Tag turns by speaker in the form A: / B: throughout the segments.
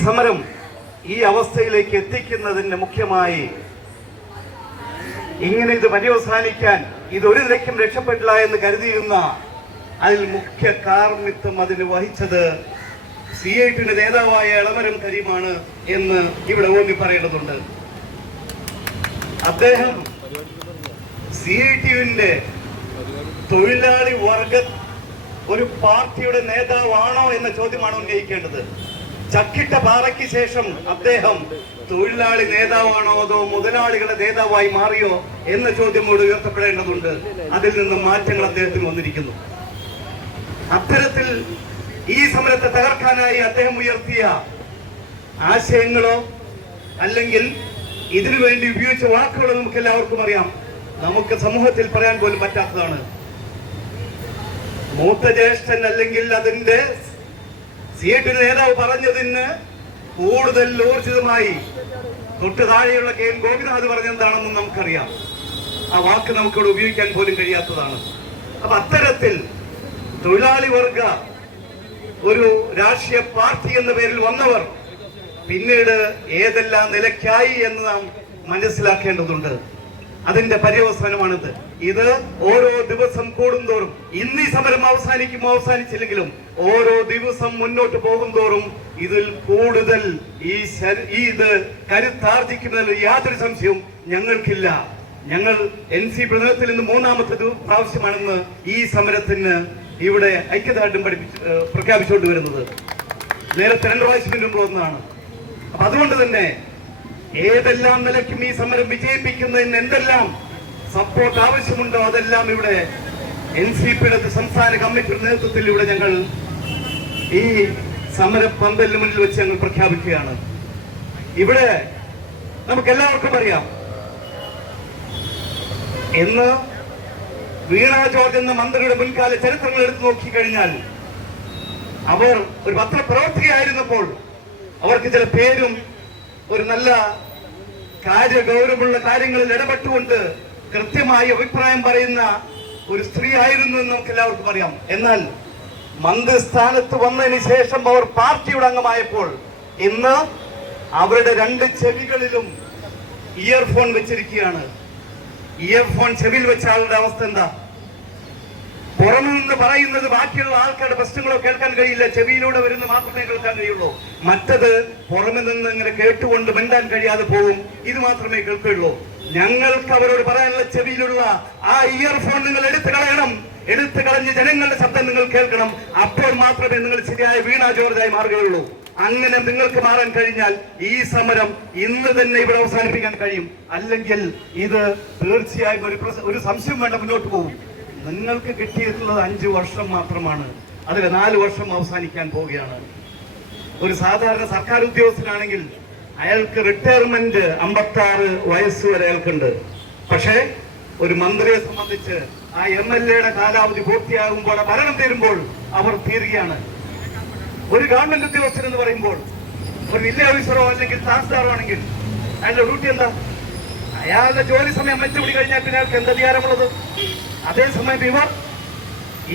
A: സമരം ഈ അവസ്ഥയിലേക്ക് എത്തിക്കുന്നതിന് മുഖ്യമായി ഇങ്ങനെ ഇത് പര്യവസാനിക്കാൻ ഇതൊരു നിലയ്ക്കും രക്ഷപ്പെട്ടില്ല എന്ന് കരുതിയിരുന്ന അതിൽ മുഖ്യ കാർമിത്വം അതിന് വഹിച്ചത് സി ഐ ടിയുടെ നേതാവായ എളമരം കരീമാണ് എന്ന് ഇവിടെ ഊന്നി പറയേണ്ടതുണ്ട് അദ്ദേഹം സി ഐ ടിയുവിന്റെ തൊഴിലാളി വർഗ ഒരു പാർട്ടിയുടെ നേതാവാണോ എന്ന ചോദ്യമാണ് ഉന്നയിക്കേണ്ടത്. ചക്കിട്ട പാറയ്ക്ക് ശേഷം അദ്ദേഹം തൊഴിലാളി നേതാവാണോ അതോ മുതലാളികളുടെ നേതാവായി മാറിയോ എന്ന ചോദ്യം കൂടി ഉയർത്തപ്പെടേണ്ടതുണ്ട്. അതിൽ നിന്ന് മാറ്റങ്ങൾ അദ്ദേഹത്തിന് വന്നിരിക്കുന്നു. അത്തരത്തിൽ ഈ സമരത്തെ തകർക്കാനായി അദ്ദേഹം ഉയർത്തിയ ആശയങ്ങളോ അല്ലെങ്കിൽ ഇതിനു വേണ്ടി ഉപയോഗിച്ച വാക്കുകളോ നമുക്ക് എല്ലാവർക്കും അറിയാം. നമുക്ക് സമൂഹത്തിൽ പറയാൻ പോലും പറ്റാത്തതാണ്. മൂത്ത ജ്യേഷ്ഠൻ അല്ലെങ്കിൽ അതിന്റെ സിയറ്റിന് നേതാവ് പറഞ്ഞതിന് കൂടുതൽ ഊർജിതമായി തൊട്ട് താഴെയുള്ള കെ എൻ ഗോപിനാഥ് പറഞ്ഞെന്താണെന്ന് നമുക്കറിയാം. ആ വാക്ക് നമുക്കിവിടെ ഉപയോഗിക്കാൻ പോലും കഴിയാത്തതാണ്. അപ്പൊ അത്തരത്തിൽ തൊഴിലാളി വർഗ ഒരു രാഷ്ട്രീയ പാർട്ടി എന്ന പേരിൽ വന്നവർ പിന്നീട് ഏതെല്ലാം നിലയ്ക്കായി എന്ന് നാം മനസ്സിലാക്കേണ്ടതുണ്ട്. അതിന്റെ പര്യവസാനമാണിത്. ഇത് ഓരോ ദിവസം കൂടുന്തോറും. ഇന്ന് ഈ സമരം അവസാനിക്കും അവസാനിച്ചില്ലെങ്കിലും ഓരോ ദിവസം മുന്നോട്ട് പോകുന്തോറും ഇതിൽ കൂടുതൽ ഈ ഈ ഇത് കരുത്താർജിക്കുന്നതിൽ യാതൊരു സംശയവും ഞങ്ങൾക്കില്ല. ഞങ്ങൾ എൻ സി പ്രതിനിധത്തിൽ നിന്ന് മൂന്നാമത്തെ പ്രാവശ്യമാണെന്ന് ഈ സമരത്തിന് ഇവിടെ ഐക്യദാർഢ്യം പഠിപ്പിച്ച് പ്രഖ്യാപിച്ചുകൊണ്ട് വരുന്നത്. നേരത്തെ രണ്ട് പ്രാവശ്യം മുമ്പ് ഒന്നാണ് അതുകൊണ്ട് തന്നെ ഏതെല്ലാം നിലയ്ക്കും ഈ സമരം വിജയിപ്പിക്കുന്നതിന് എന്തെല്ലാം സപ്പോർട്ട് ആവശ്യമുണ്ടോ അതെല്ലാം ഇവിടെ എൻ സി പിയുടെ സംസ്ഥാന കമ്മിറ്റിയുടെ നേതൃത്വത്തിൽ ഇവിടെ ഞങ്ങൾ ഈ സമര പന്തലിന് മുന്നിൽ വെച്ച് ഞങ്ങൾ പ്രഖ്യാപിക്കുകയാണ്. ഇവിടെ നമുക്ക് എല്ലാവർക്കും അറിയാം. എന്ന് വീണ ജോർജ് എന്ന മന്ത്രിയുടെ മുൻകാല ചരിത്രങ്ങൾ എടുത്തു നോക്കിക്കഴിഞ്ഞാൽ അവർ ഒരു പത്രപ്രവർത്തകയായിരുന്നപ്പോൾ അവർക്ക് ചില പേരും ഒരു നല്ല കാര്യ ഗൗരവമുള്ള കാര്യങ്ങളിൽ ഇടപെട്ടുകൊണ്ട് കൃത്യമായി അഭിപ്രായം പറയുന്ന ഒരു സ്ത്രീ ആയിരുന്നു എന്ന് നമുക്ക് എല്ലാവർക്കും അറിയാം. എന്നാൽ മന്ത്രിസ്ഥാനത്ത് വന്നതിന് ശേഷം അവർ പാർട്ടിയുടെ അംഗമായപ്പോൾ ഇന്ന് അവരുടെ രണ്ട് ചെവികളിലും ഇയർഫോൺ വെച്ചിരിക്കുകയാണ്. ഇയർഫോൺ ചെവിയിൽ വെച്ച ആളുടെ അവസ്ഥ എന്താ? പുറമെ നിന്ന് പറയുന്നത് ബാക്കിയുള്ള ആൾക്കാരുടെ പ്രശ്നങ്ങളോ കേൾക്കാൻ കഴിയില്ല. ചെവിയിലൂടെ വരുന്ന മാത്രമേ കേൾക്കാൻ കഴിയുള്ളൂ. മറ്റത് പുറമെ നിന്ന് ഇങ്ങനെ കേട്ടുകൊണ്ട് മിണ്ടാൻ കഴിയാതെ പോകും ഇത് മാത്രമേ കേൾക്കുകയുള്ളൂ ഞങ്ങൾക്ക് അവരോട് പറയാനുള്ള ചെവിയിലുള്ള ആ ഇയർഫോൺ നിങ്ങൾ എടുത്തു കളയണം. എടുത്തു കളഞ്ഞ് ജനങ്ങളുടെ ശബ്ദം നിങ്ങൾ കേൾക്കണം. അപ്പോൾ മാത്രമേ നിങ്ങൾ ശരിയായ വീണാ ജോർജായി മാറുകയുള്ളൂ. അങ്ങനെ നിങ്ങൾക്ക് മാറാൻ കഴിഞ്ഞാൽ ഈ സമരം ഇന്ന് തന്നെ ഇവിടെ അവസാനിപ്പിക്കാൻ കഴിയും. അല്ലെങ്കിൽ ഇത് തീർച്ചയായും ഒരു ഒരു സംശയം വേണ്ട മുന്നോട്ട് പോകും. നിങ്ങൾക്ക് കിട്ടിയിട്ടുള്ളത് അഞ്ചു വർഷം മാത്രമാണ്. അതിൽ നാല് വർഷം അവസാനിക്കാൻ പോവുകയാണ്. ഒരു സാധാരണ സർക്കാർ ഉദ്യോഗസ്ഥനാണെങ്കിൽ അയാൾക്ക് റിട്ടയർമെന്റ് അമ്പത്തി ആറ് വയസ്സ് വരെ അയാൾക്കുണ്ട്. പക്ഷേ ഒരു മന്ത്രിയെ സംബന്ധിച്ച് ആ എം എൽ എയുടെ കാലാവധി പൂർത്തിയാകുമ്പോൾ ഭരണം തീരുമ്പോൾ അവർ തീരുകയാണ്. ഒരു ഗവൺമെന്റ് ഉദ്യോഗസ്ഥൻ എന്ന് പറയുമ്പോൾ ഒരു വില്ലേജ് ഓഫീസറോ അല്ലെങ്കിൽ തഹസിൽദാറോ ആണെങ്കിൽ അയാളുടെ ഡ്യൂട്ടി എന്താ? അയാളുടെ ജോലി സമയം വെച്ചുപിടി കഴിഞ്ഞാൽ പിന്നെ അയാൾക്ക് എന്ത് അധികാരമുള്ളത്? അതേസമയം ഇവർ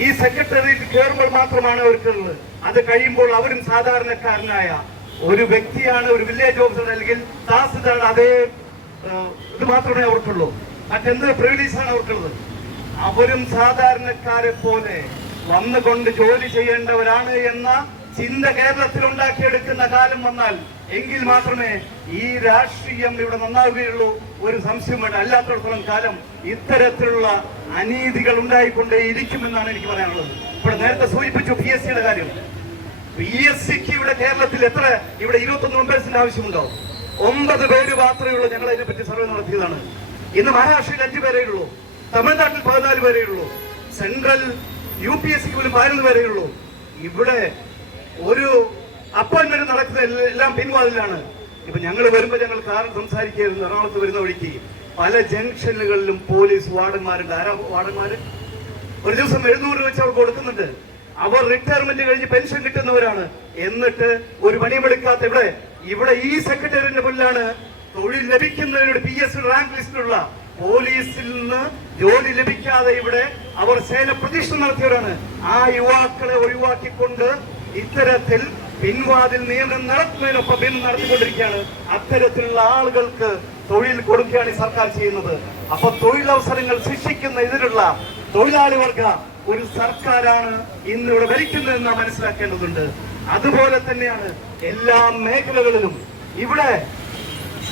A: ഈ സെക്രട്ടറിയിൽ കയറുമ്പോൾ മാത്രമാണ് അവർക്കുള്ളത്. അത് കഴിയുമ്പോൾ അവരും സാധാരണക്കാരനായ ഒരു വ്യക്തിയാണ് ഒരു വില്ലേജ് ഓഫീസർ അല്ലെങ്കിൽ തഹസിൽദാറുടെ അതേ ഇത് മാത്രമേ അവർക്കുള്ളൂ. മറ്റെന്ത് പ്രിവിലേജാണ് അവർക്കുള്ളത്? അവരും സാധാരണക്കാരെ പോലെ വന്നുകൊണ്ട് ജോലി ചെയ്യേണ്ടവരാണ് എന്ന ചിന്ത കേരളത്തിൽ ഉണ്ടാക്കിയെടുക്കുന്ന കാലം വന്നാൽ എങ്കിൽ മാത്രമേ ഈ രാഷ്ട്രീയം ഇവിടെ നന്നാവുകയുള്ളൂ. ഒരു സംശയം വേണ്ട. അല്ലാത്തടത്തോളം കാലം ഇത്തരത്തിലുള്ള അനീതികൾ ഉണ്ടായിക്കൊണ്ടേ ഇരിക്കുമെന്നാണ് എനിക്ക് പറയാനുള്ളത്. ഇവിടെ നേരത്തെ സൂചിപ്പിച്ചു പി എസ് സിയുടെ കാര്യം. പി എസ് സിക്ക് ഇവിടെ കേരളത്തിൽ എത്ര? ഇവിടെ ഇരുപത്തൊന്ന് മെമ്പേഴ്സിന്റെ ആവശ്യമുണ്ടോ? ഒമ്പത് പേര് മാത്രമേ ഉള്ളൂ. ഞങ്ങൾ അതിനെ പറ്റി സർവേ നടത്തിയതാണ്. ഇന്ന് മഹാരാഷ്ട്രയിൽ അഞ്ചു പേരേ ഉള്ളൂ. തമിഴ്നാട്ടിൽ പതിനാല് പേരേ ഉള്ളൂ. സെൻട്രൽ യു പി എസ് സിക്ക് പോലും പതിനൊന്ന് പേരേ ഉള്ളൂ. ഇവിടെ ഒരു അപ്പോയിന്റ്മെന്റ് നടക്കുന്ന എല്ലാം പിൻവാതിലാണ്. ഇപ്പൊ ഞങ്ങൾ വരുമ്പോ ഞങ്ങൾ കാറിൽ സംസാരിക്കുകയായിരുന്നു. എറണാകുളത്ത് വരുന്ന വഴിക്ക് പല ജംഗ്ഷനുകളിലും പോലീസ് വാർഡന്മാരുണ്ട്. ആരാ വാർഡന്മാര്? ഒരു ദിവസം എഴുന്നൂറ് രൂപ വെച്ച് അവർ കൊടുക്കുന്നുണ്ട്. അവർ റിട്ടയർമെന്റ് കഴിഞ്ഞ് പെൻഷൻ കിട്ടുന്നവരാണ്. എന്നിട്ട് ഒരു പണിയെടുക്കാത്ത ഇവിടെ ഇവിടെ ഈ സെക്രട്ടേറിയറ്റിന്റെ മുന്നിലാണ് തൊഴിൽ ലഭിക്കുന്നതിനോട് പി എസ് റാങ്ക് ലിസ്റ്റിലുള്ള പോലീസിൽ നിന്ന് ജോലി ലഭിക്കാതെ ഇവിടെ അവർ സേന പ്രതിഷ്ഠ നടത്തിയവരാണ്. ആ യുവാക്കളെ ഒഴിവാക്കിക്കൊണ്ട് ഇത്തരത്തിൽ പിൻവാതിൽ നിയമനം നടത്തുന്നതിനൊപ്പം ബിൽ നടത്തിക്കൊണ്ടിരിക്കുകയാണ്. അത്തരത്തിലുള്ള ആളുകൾക്ക് തൊഴിൽ കൊടുക്കുകയാണ് ഈ സർക്കാർ ചെയ്യുന്നത്. അപ്പൊ തൊഴിലവസരങ്ങൾ സൃഷ്ടിക്കുന്ന ഇതിലുള്ള തൊഴിലാളി വർഗ ഒരു സർക്കാരാണ് ഇന്ന് ഇവിടെ ഭരിക്കുന്നതെന്ന് മനസ്സിലാക്കേണ്ടതുണ്ട്. അതുപോലെ തന്നെയാണ് എല്ലാ മേഖലകളിലും. ഇവിടെ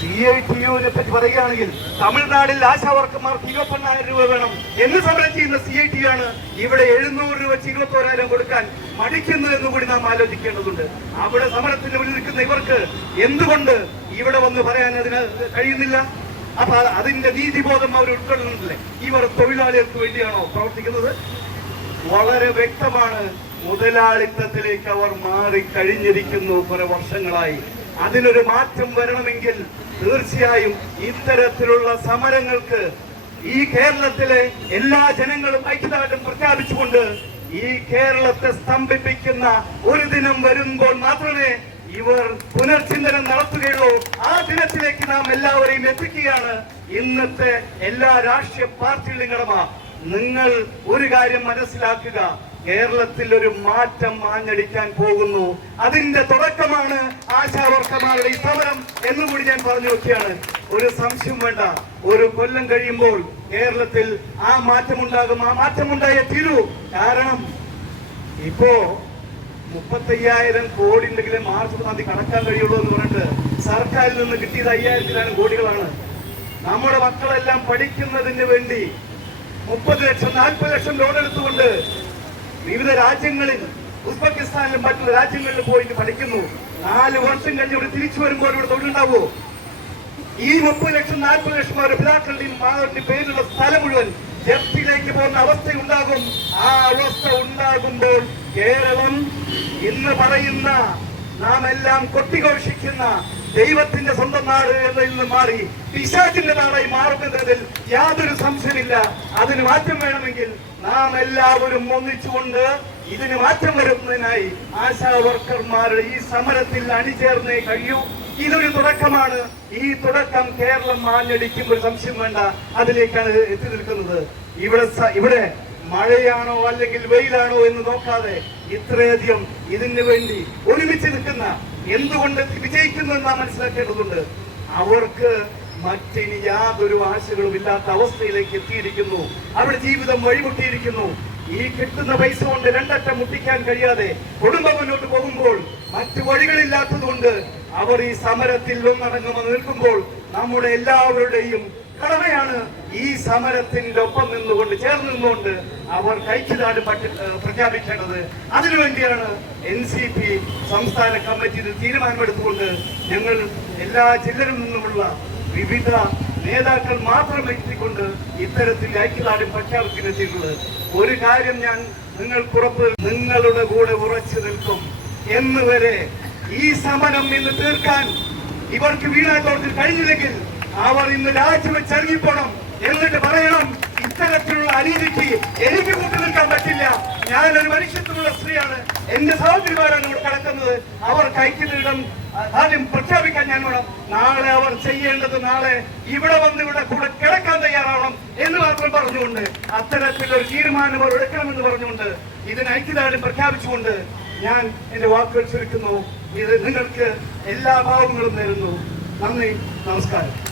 A: സി ഐ ടി യുവിനെ പറ്റി പറയുകയാണെങ്കിൽ തമിഴ്നാട്ടിൽ ആശാവർക്കന്മാർക്ക് ഇരുപത്തൊന്നായിരം രൂപ വേണം. എന്ന് സമരം ചെയ്യുന്ന സി ഐ ടി ആണ് ഇവിടെ എഴുന്നൂറ് രൂപ ഇരുപത്തോരായിരം കൊടുക്കാൻ മടിക്കുന്നതെന്ന് കൂടി നാം ആലോചിക്കേണ്ടതുണ്ട്. അവിടെ സമരത്തിന് മുന്നിൽ നിൽക്കുന്ന ഇവർക്ക് എന്തുകൊണ്ട് ഇവിടെ വന്ന് പറയാൻ അതിന് കഴിയുന്നില്ല? അപ്പൊ അതിന്റെ നീതിബോധം അവർ ഉൾക്കൊള്ളുന്നില്ലേ? ഇവർ തൊഴിലാളികൾക്ക് വേണ്ടിയാണോ പ്രവർത്തിക്കുന്നത്? വളരെ വ്യക്തമാണ്. മുതലാളിത്തത്തിലേക്ക് അവർ മാറി കഴിഞ്ഞിരിക്കുന്നു കുറെ വർഷങ്ങളായി. അതിനൊരു മാറ്റം വരണമെങ്കിൽ തീർച്ചയായും ഇത്തരത്തിലുള്ള സമരങ്ങൾക്ക് ഈ കേരളത്തിലെ എല്ലാ ജനങ്ങളും ഐക്യദാർഢ്യം പ്രഖ്യാപിച്ചുകൊണ്ട് ഈ കേരളത്തെ സ്തംഭിപ്പിക്കുന്ന ഒരു ദിനം വരുമ്പോൾ മാത്രമേ ഇവർ പുനർചിന്തനം നടത്തുകയുള്ളൂ. ആ ദിനത്തിലേക്ക് നാം എല്ലാവരെയും എത്തിക്കുകയാണ്. ഇന്നത്തെ എല്ലാ രാഷ്ട്രീയ പാർട്ടികളുടെ നിങ്ങൾ ഒരു കാര്യം മനസ്സിലാക്കുക. കേരളത്തിൽ ഒരു മാറ്റം ആഞ്ഞടിക്കാൻ പോകുന്നു. അതിന്റെ തുടക്കമാണ് ആശാവർക്കന്മാരുടെ ഈ സമരം എന്നും കൂടി ഞാൻ പറഞ്ഞു വെക്കുകയാണ്. ഒരു സംശയം വേണ്ട. ഒരു കൊല്ലം കഴിയുമ്പോൾ കേരളത്തിൽ ആ മാറ്റം ഉണ്ടാകും ആ മാറ്റം ഉണ്ടായേ തീരൂ. കാരണം ഇപ്പോ മുപ്പത്തയ്യായിരം കോടി ഉണ്ടെങ്കിലും മാർച്ച് ഒന്നാം കടക്കാൻ കഴിയുള്ളൂ എന്ന് പറഞ്ഞിട്ട് സർക്കാരിൽ നിന്ന് കിട്ടിയത് അയ്യായിരത്തിലാണ് കോടികളാണ്. നമ്മുടെ മക്കളെല്ലാം പഠിക്കുന്നതിന് വേണ്ടി മുപ്പത് ലക്ഷം നാൽപ്പത് ലക്ഷം ലോൺ എടുത്തുകൊണ്ട് വിവിധ രാജ്യങ്ങളിൽ ഉസ്ബെക്കിസ്ഥാനിലും മറ്റുള്ള രാജ്യങ്ങളിലും പോയിട്ട് പഠിക്കുന്നു. നാല് വർഷം കഴിഞ്ഞ് ഇവിടെ തിരിച്ചു വരുമ്പോൾ ഇവിടെ തൊഴിലുണ്ടാവോ? ഈ മുപ്പത് ലക്ഷം നാൽപ്പത് ലക്ഷം അവരുടെ പിതാക്കളുടെയും മാതാവിന്റെയും പേരിലുള്ള സ്ഥലം മുഴുവൻ ജപ്തിയിലേക്ക് പോകുന്ന അവസ്ഥ ഉണ്ടാകും ആ അവസ്ഥ ഉണ്ടാകുമ്പോൾ കേരളം ഇന്ന് പറയുന്ന നാം എല്ലാം കൊട്ടിഘോഷിക്കുന്ന ദൈവത്തിന്റെ സ്വന്തം നാട് എന്നതിൽ നിന്ന് മാറി പിശാചിന്റെ നാടായി മാറുന്നതിൽ യാതൊരു സംശയമില്ല അതിന് മാറ്റം വേണമെങ്കിൽ നാം എല്ലാവരും ഒന്നിച്ചുകൊണ്ട് ഇതിന് മാറ്റം വരുന്നതിനായി ആശാ വർക്കർമാരുടെ ഈ സമരത്തിൽ അണിചേർന്നേ കഴിയൂ. ഇതൊരു തുടക്കമാണ്. ഈ തുടക്കം കേരളം മാഞ്ഞടിക്കും. ഒരു സംശയം വേണ്ട. അതിലേക്കാണ് എത്തി നിൽക്കുന്നത്. ഇവിടെ ഇവിടെ മഴയാണോ അല്ലെങ്കിൽ വെയിലാണോ എന്ന് നോക്കാതെ ഇത്രയധികം ഇതിനു വേണ്ടി ഒരുമിച്ച് നിൽക്കുന്ന എന്തുകൊണ്ട് വിജയിക്കുന്നു എന്ന് മനസ്സിലാക്കേണ്ടതുണ്ട്. അവർക്ക് മറ്റിനി യാതൊരു ആശകളും ഇല്ലാത്ത അവസ്ഥയിലേക്ക് എത്തിയിരിക്കുന്നു. അവരുടെ ജീവിതം വഴിമുട്ടിയിരിക്കുന്നു. ഈ കിട്ടുന്ന പൈസ കൊണ്ട് രണ്ടറ്റം മുട്ടിക്കാൻ കഴിയാതെ കുടുംബം മുന്നോട്ട് പോകുമ്പോൾ മറ്റു വഴികളില്ലാത്തതുകൊണ്ട് അവർ ഈ സമരത്തിൽ ഒന്നടങ്ങുമെന്ന് നിൽക്കുമ്പോൾ നമ്മുടെ എല്ലാവരുടെയും കടമയാണ് ഈ സമരത്തിന്റെ ഒപ്പം നിന്നുകൊണ്ട് ചേർന്ന് നിന്നുകൊണ്ട് അവർ കൈക്കിതാട് പ്രഖ്യാപിക്കേണ്ടത്. അതിനുവേണ്ടിയാണ് എൻ സി പി സംസ്ഥാന കമ്മിറ്റി തീരുമാനമെടുത്തുകൊണ്ട് ഞങ്ങൾ എല്ലാ ജില്ലകളിൽ നിന്നുമുള്ള വിവിധ നേതാക്കൾ മാത്രം എത്തിക്കൊണ്ട് ഇത്തരത്തിൽ ഐക്യദാർഢ്യം പ്രഖ്യാപിക്കുന്നെത്തിയിട്ടുള്ളത് ഒരു കാര്യം ഞാൻ നിങ്ങൾക്കുറപ്പ് നിങ്ങളുടെ കൂടെ ഉറച്ചു നിൽക്കും. എന്ന് വരെ ഈ സമരം ഇന്ന് തീർക്കാൻ ഇവർക്ക് വീണാക്കോടത്തിൽ കഴിഞ്ഞില്ലെങ്കിൽ അവർ ഇന്ന് രാജിവെച്ച് എന്നിട്ട് പറയണം ഇത്തരത്തിലുള്ള അനീതിക്ക് എനിക്ക് കൂട്ടു നിൽക്കാൻ പറ്റില്ല. ഞാനൊരു മനുഷ്യത്വമുള്ള സ്ത്രീയാണ്. എന്റെ സഹോദരിമാരാണ് ഇവിടെ കിടക്കുന്നത്. അവർ കൈക്കുന്നിടം ആദ്യം പ്രഖ്യാപിക്കാൻ ഞാൻ വേണം. നാളെ അവർ ചെയ്യേണ്ടത് നാളെ ഇവിടെ വന്ന് ഇവിടെ കൂടെ കിടക്കാൻ തയ്യാറാവണം എന്ന് മാത്രം പറഞ്ഞുകൊണ്ട് അത്തരത്തിലൊരു തീരുമാനം അവർ എടുക്കണമെന്ന് പറഞ്ഞുകൊണ്ട് ഇതിന് ഐക്യദാർഢ്യം പ്രഖ്യാപിച്ചുകൊണ്ട് ഞാൻ എന്റെ വാക്കുകൾ ചുരുക്കുന്നു. ഇത് നിങ്ങൾക്ക് എല്ലാ ഭാവങ്ങളും നേരുന്നു. നന്ദി നമസ്കാരം.